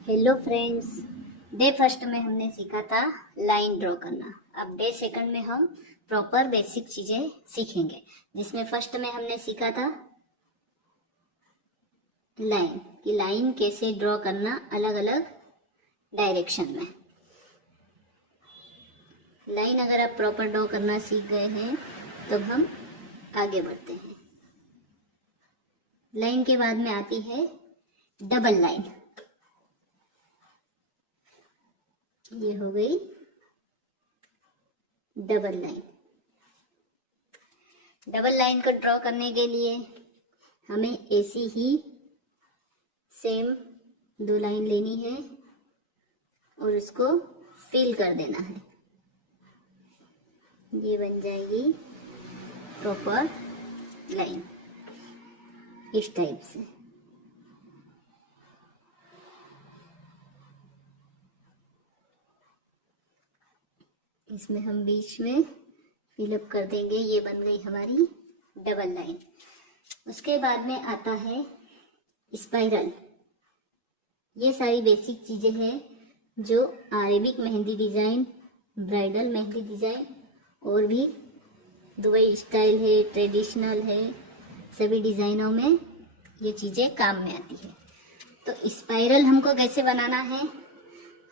Hello friends. Day first में हमने सीखा था लाइन ड्रॉ करना। अब डे सेकंड में हम प्रॉपर बेसिक चीजें सीखेंगे, जिसमें फर्स्ट में हमने सीखा था लाइन कि लाइन कैसे ड्रॉ करना अलग अलग डायरेक्शन में। लाइन अगर आप प्रॉपर ड्रॉ करना सीख गए हैं तो हम आगे बढ़ते हैं। लाइन के बाद में आती है डबल लाइन। ये हो गई डबल लाइन। डबल लाइन को ड्रॉ करने के लिए हमें ऐसी ही सेम दो लाइन लेनी है और उसको फिल कर देना है। ये बन जाएगी प्रॉपर लाइन इस टाइप से। इसमें हम बीच में फिलअप कर देंगे। ये बन गई हमारी डबल लाइन। उसके बाद में आता है स्पाइरल। ये सारी बेसिक चीजें हैं जो Arabic mehndi design, bridal mehndi design और भी दुबई स्टाइल है, ट्रेडिशनल है, सभी डिजाइनों में ये चीजें काम में आती है। तो स्पाइरल हमको कैसे बनाना है?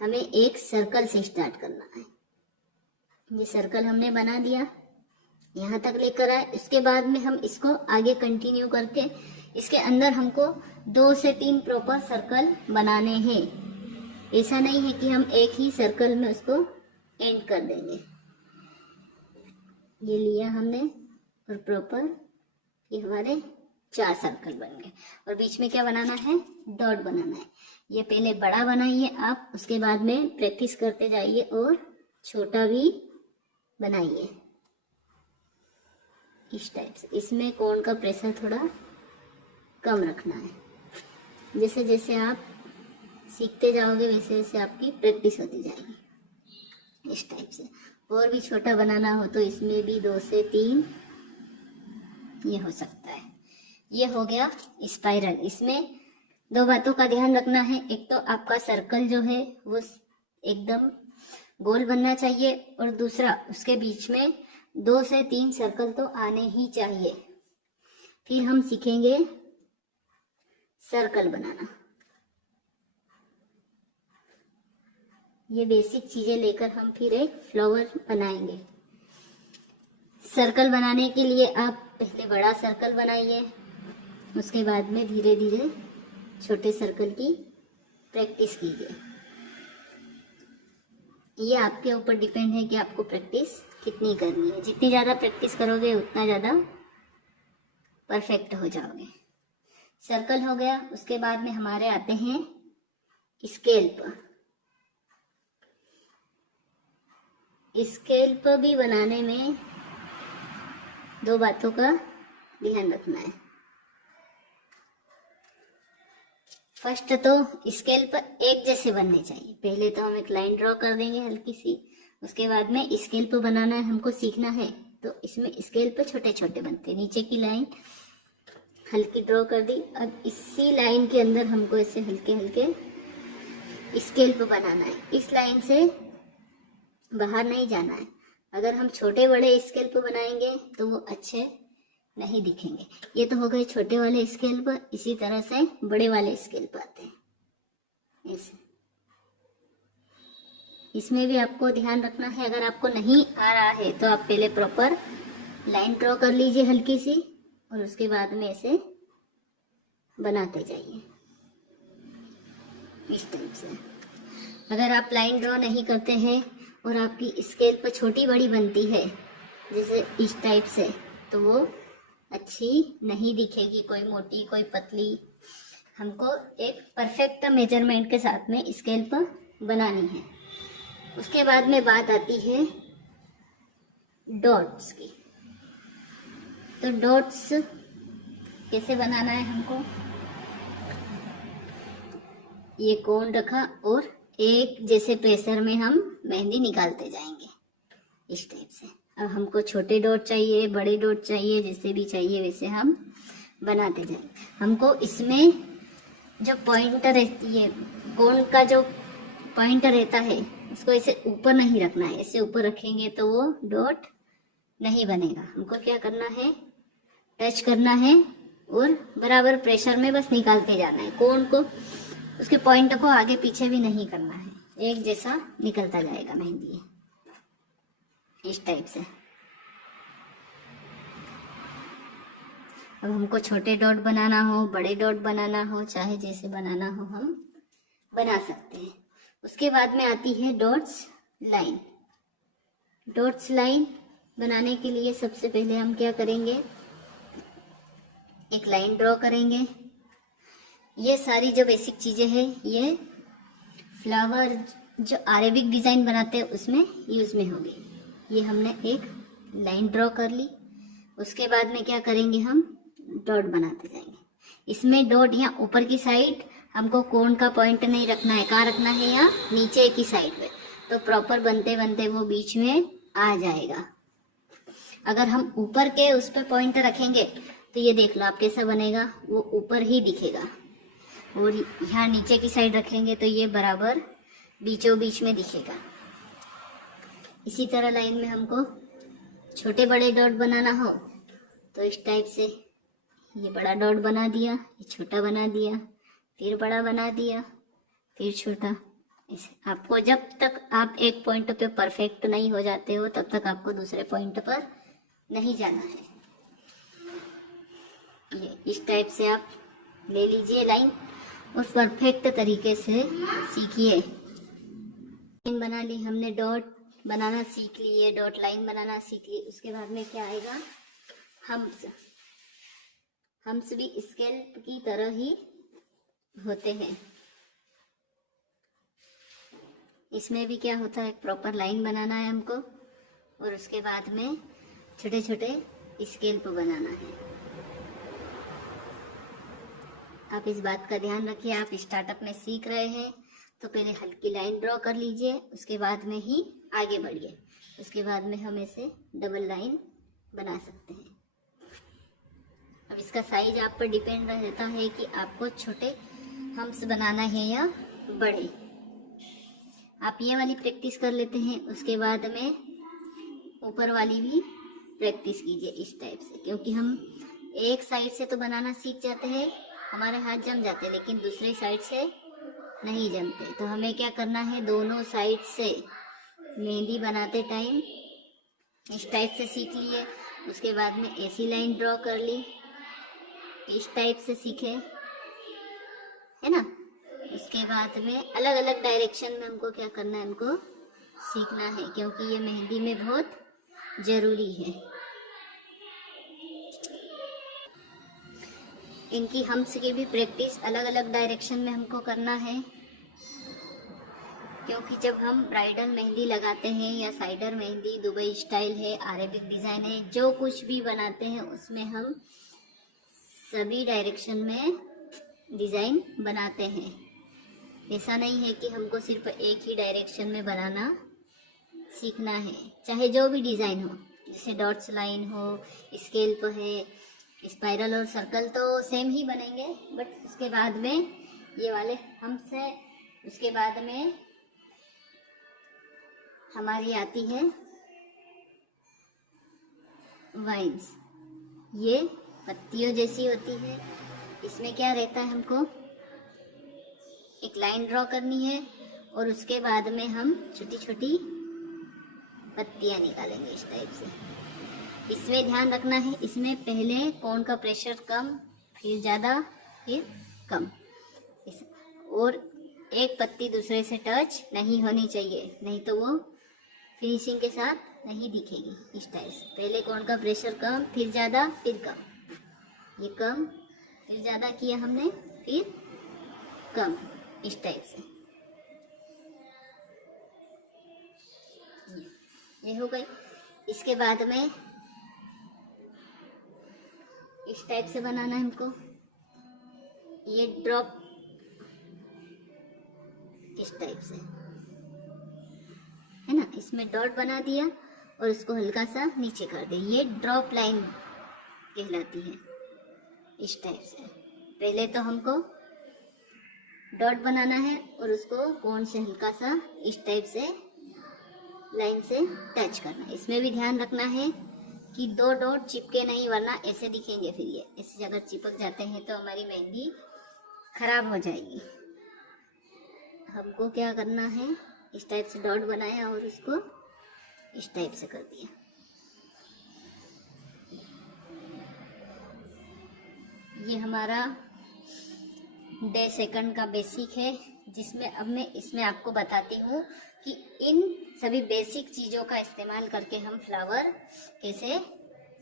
हमें एक सर्कल से स्टार्ट करना है। ये सर्कल हमने बना दिया, यहाँ तक लेकर आए। इसके बाद में हम इसको आगे कंटिन्यू करके इसके अंदर हमको 2 से 3 प्रॉपर सर्कल बनाने हैं। ऐसा नहीं है कि हम एक ही सर्कल में उसको एंड कर देंगे। ये लिया हमने और प्रॉपर ये हमारे 4 सर्कल बन गए। और बीच में क्या बनाना है? डॉट बनाना है। ये पहले बड़ा बनाइए आप, उसके बाद में प्रैक्टिस करते जाइए और छोटा भी बनाइए इस टाइप से। इसमें कोण का प्रेशर थोड़ा कम रखना है। जैसे जैसे आप सीखते जाओगे वैसे वैसे आपकी प्रैक्टिस होती जाएगी इस टाइप से। और भी छोटा बनाना हो तो इसमें भी 2 से 3 ये हो सकता है। ये हो गया स्पाइरल। इसमें 2 बातों का ध्यान रखना है। एक तो आपका सर्कल जो है वो एकदम गोल बनना चाहिए और दूसरा उसके बीच में 2 से 3 सर्कल तो आने ही चाहिए। फिर हम सीखेंगे सर्कल बनाना। ये बेसिक चीजें लेकर हम फिर एक फ्लावर बनाएंगे। सर्कल बनाने के लिए आप पहले बड़ा सर्कल बनाइए, उसके बाद में धीरे धीरे छोटे सर्कल की प्रैक्टिस कीजिए। ये आपके ऊपर डिपेंड है कि आपको प्रैक्टिस कितनी करनी है। जितनी ज़्यादा प्रैक्टिस करोगे उतना ज़्यादा परफेक्ट हो जाओगे। सर्कल हो गया। उसके बाद में हमारे आते हैं स्केल्प। स्केल्प भी बनाने में 2 बातों का ध्यान रखना है। फर्स्ट तो स्केल्प एक जैसे बनने चाहिए। पहले तो हम एक लाइन ड्रॉ कर देंगे हल्की सी, उसके बाद में स्केल्प बनाना है, हमको सीखना है। तो इसमें स्केल्प छोटे छोटे बनते हैं। नीचे की लाइन हल्की ड्रॉ कर दी। अब इसी लाइन के अंदर हमको ऐसे हल्के हल्के स्केल्प बनाना है। इस लाइन से बाहर नहीं जाना है। अगर हम छोटे बड़े स्केल्प बनाएंगे तो वो अच्छे नहीं दिखेंगे। ये तो हो गए छोटे वाले स्केल्प। इसी तरह से बड़े वाले स्केल्प आते हैं ऐसे। इसमें भी आपको ध्यान रखना है। अगर आपको नहीं आ रहा है तो आप पहले प्रॉपर लाइन ड्रॉ कर लीजिए हल्की सी और उसके बाद में ऐसे बनाते जाइए इस टाइप से। अगर आप लाइन ड्रॉ नहीं करते हैं और आपकी स्केल्प छोटी बड़ी बनती है जैसे इस टाइप से, तो वो अच्छी नहीं दिखेगी। कोई मोटी कोई पतली। हमको एक परफेक्ट मेजरमेंट के साथ में स्केल्प बनानी है। उसके बाद में बात आती है डॉट्स की। तो डॉट्स कैसे बनाना है हमको? ये कोण रखा और एक जैसे प्रेशर में हम मेहंदी निकालते जाएंगे इस टाइप से। अब हमको छोटे डॉट चाहिए, बड़े डॉट चाहिए, जैसे भी चाहिए वैसे हम बनाते जाएंगे। हमको इसमें जो पॉइंटर रहती है कोण का जो पॉइंट रहता है उसको ऐसे ऊपर नहीं रखना है, ऐसे ऊपर रखेंगे तो वो डॉट नहीं बनेगा। हमको क्या करना है, टच करना है और बराबर प्रेशर में बस निकालते जाना है। कोण को, उसके पॉइंट को आगे पीछे भी नहीं करना है, एक जैसा निकलता जाएगा मेहंदी इस टाइप से। अब हमको छोटे डॉट बनाना हो, बड़े डॉट बनाना हो, चाहे जैसे बनाना हो हम बना सकते हैं। उसके बाद में आती है डॉट्स लाइन। डॉट्स लाइन बनाने के लिए सबसे पहले हम क्या करेंगे, एक लाइन ड्रॉ करेंगे। ये सारी जो बेसिक चीजें हैं ये फ्लावर जो अरेबिक डिजाइन बनाते हैं उसमें यूज में होगी। ये हमने एक लाइन ड्रॉ कर ली। उसके बाद में क्या करेंगे, हम डॉट बनाते जाएंगे। इसमें डॉट यहाँ ऊपर की साइड हमको कोण का पॉइंट नहीं रखना है, कहाँ रखना है, यहाँ नीचे की साइड पे, तो प्रॉपर बनते बनते वो बीच में आ जाएगा। अगर हम ऊपर के उस पे पॉइंट रखेंगे तो ये देख लो आप कैसा बनेगा, वो ऊपर ही दिखेगा। और यहाँ नीचे की साइड रखेंगे तो ये बराबर बीचों बीच में दिखेगा। इसी तरह लाइन में हमको छोटे बड़े डॉट बनाना हो तो इस टाइप से ये बड़ा डॉट बना दिया, ये छोटा बना दिया, फिर बड़ा बना दिया, फिर छोटा। ऐसे आपको जब तक आप एक पॉइंट पे परफेक्ट नहीं हो जाते हो तब तक आपको दूसरे पॉइंट पर नहीं जाना है। ये इस टाइप से आप ले लीजिए लाइन और परफेक्ट तरीके से सीखिए। लाइन बना ली हमने, डॉट बनाना सीख लिए, डॉट लाइन बनाना सीख ली। उसके बाद में क्या आएगा, हम्स। हम्स भी स्केल्प की तरह ही होते हैं। इसमें भी क्या होता है, प्रॉपर लाइन बनाना है हमको और उसके बाद में छोटे छोटे स्केल्प बनाना है। आप इस बात का ध्यान रखिए, आप स्टार्टअप में सीख रहे हैं तो पहले हल्की लाइन ड्रॉ कर लीजिए, उसके बाद में ही आगे बढ़िए। उसके बाद में हम ऐसे डबल लाइन बना सकते हैं। अब इसका साइज आप पर डिपेंड रहता है कि आपको छोटे हम्स बनाना है या बड़े। आप ये वाली प्रैक्टिस कर लेते हैं, उसके बाद में ऊपर वाली भी प्रैक्टिस कीजिए इस टाइप से, क्योंकि हम एक साइड से तो बनाना सीख जाते हैं, हमारे हाथ जम जाते हैं, लेकिन दूसरे साइड से नहीं जमते। तो हमें क्या करना है, दोनों साइड से मेहंदी बनाते टाइम इस टाइप से सीख लिए। उसके बाद में ऐसी लाइन ड्रॉ कर ली, इस टाइप से सीखे, है ना। उसके बाद में अलग अलग डायरेक्शन में हमको क्या करना है, हमको सीखना है, क्योंकि ये मेहंदी में बहुत जरूरी है। इनकी हम्स की भी प्रैक्टिस अलग अलग डायरेक्शन में हमको करना है, क्योंकि जब हम ब्राइडल मेहंदी लगाते हैं या साइडर मेहंदी, दुबई स्टाइल है, अरेबिक डिज़ाइन है, जो कुछ भी बनाते हैं उसमें हम सभी डायरेक्शन में डिज़ाइन बनाते हैं। ऐसा नहीं है कि हमको सिर्फ एक ही डायरेक्शन में बनाना सीखना है, चाहे जो भी डिज़ाइन हो, जैसे डॉट्स लाइन हो, स्केल्प है, स्पाइरल और सर्कल तो सेम ही बनेंगे, बट उसके बाद में ये वाले हम्स है। उसके बाद में हमारी आती है वाइन्स। ये पत्तियों जैसी होती है। इसमें क्या रहता है, हमको एक लाइन ड्रॉ करनी है और उसके बाद में हम छोटी छोटी पत्तियां निकालेंगे इस टाइप से। इसमें ध्यान रखना है, इसमें पहले कोण का प्रेशर कम, फिर ज़्यादा, फिर कम, और एक पत्ती दूसरे से टच नहीं होनी चाहिए, नहीं तो वो फिनिशिंग के साथ नहीं दिखेगी। इस टाइप से पहले कोण का प्रेशर कम, फिर ज़्यादा, फिर कम। ये कम, फिर ज़्यादा किया हमने, फिर कम, इस टाइप से। ये हो गई। इसके बाद में इस टाइप से बनाना है हमको। ये ड्रॉप इस टाइप से, है ना। इसमें डॉट बना दिया और उसको हल्का सा नीचे कर दिया, ये ड्रॉप लाइन कहलाती है। इस टाइप से पहले तो हमको डॉट बनाना है और उसको कोन से हल्का सा इस टाइप से लाइन से टच करना है। इसमें भी ध्यान रखना है कि 2 डॉट चिपके नहीं, वरना ऐसे दिखेंगे फिर ये ऐसे अगर चिपक जाते हैं तो हमारी मेहंदी खराब हो जाएगी। हमको क्या करना है, इस टाइप से डॉट बनाया और उसको इस टाइप से कर दिया। ये हमारा डे सेकंड का बेसिक है, जिसमें अब मैं इसमें आपको बताती हूँ कि इन सभी बेसिक चीज़ों का इस्तेमाल करके हम फ्लावर कैसे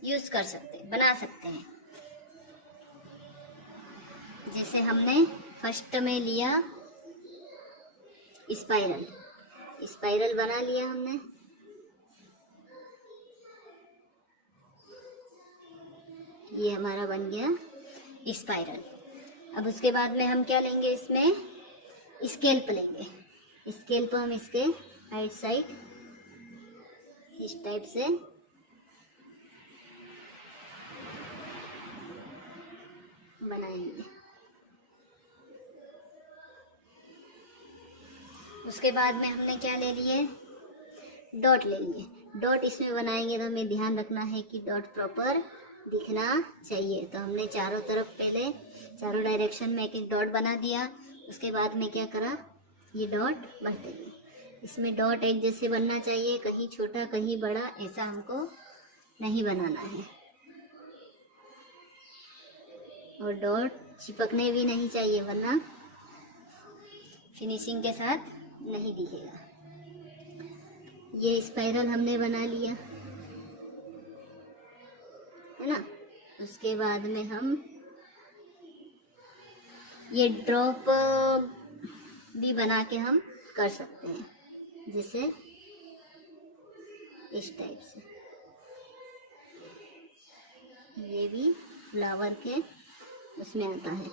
यूज़ कर सकते हैं, बना सकते हैं। जैसे हमने फर्स्ट में लिया स्पाइरल, स्पाइरल बना लिया हमने। ये हमारा बन गया स्पाइरल। अब उसके बाद में हम क्या लेंगे, इसमें स्केल्प लेंगे। स्केल्प हम इसके राइट साइड इस टाइप से बनाएंगे। उसके बाद में हमने क्या ले लिए, डॉट ले लिए। डॉट इसमें बनाएंगे तो हमें ध्यान रखना है कि डॉट प्रॉपर दिखना चाहिए। तो हमने चारों तरफ पहले चारों डायरेक्शन में एक डॉट बना दिया। उसके बाद में क्या करा, ये डॉट बढ़ते गए। इसमें डॉट एक जैसे बनना चाहिए, कहीं छोटा कहीं बड़ा ऐसा हमको नहीं बनाना है। और डॉट चिपकने भी नहीं चाहिए, वरना फिनिशिंग के साथ नहीं दिखेगा। ये स्पाइरल हमने बना लिया है ना। उसके बाद में हम ये ड्रॉप भी बना के हम कर सकते हैं, जैसे इस टाइप से। ये भी फ्लावर के उसमें आता है।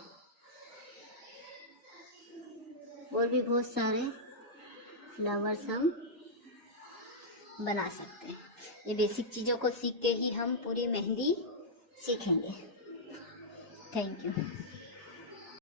और भी बहुत सारे फ्लावर्स हम बना सकते हैं। ये बेसिक चीज़ों को सीख के ही हम पूरी मेहंदी सीखेंगे। Thank you.